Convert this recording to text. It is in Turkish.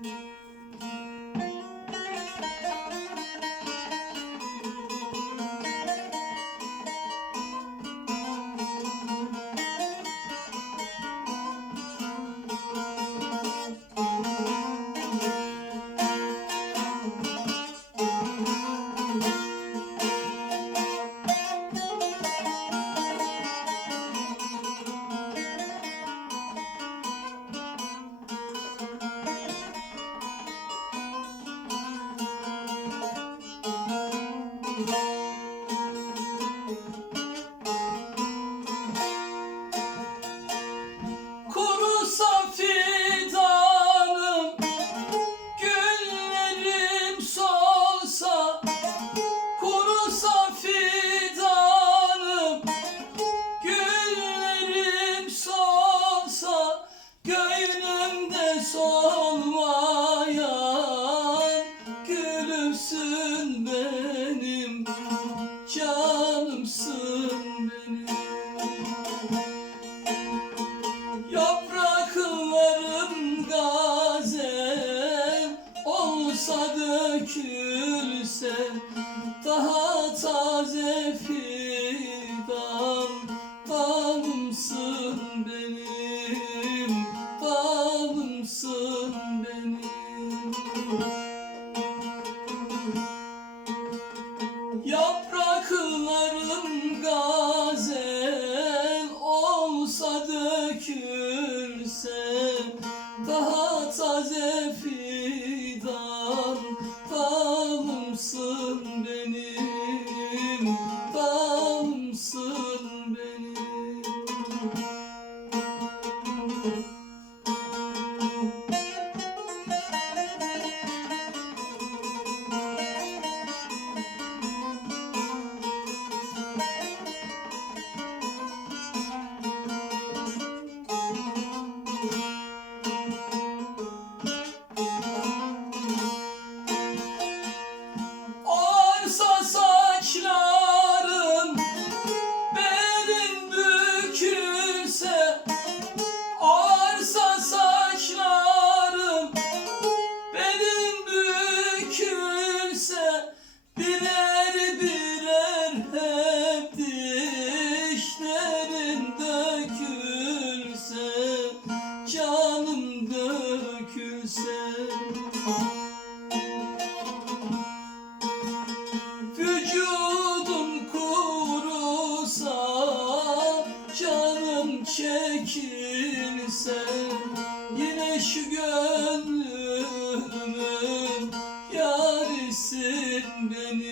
你。Canımsın benim Yapraklarım gazel daha taze fidan Yapraklarım gazel olsa dökülse Daha taze fidan Canım çekilse Yine şu gönlümün Yarisin benim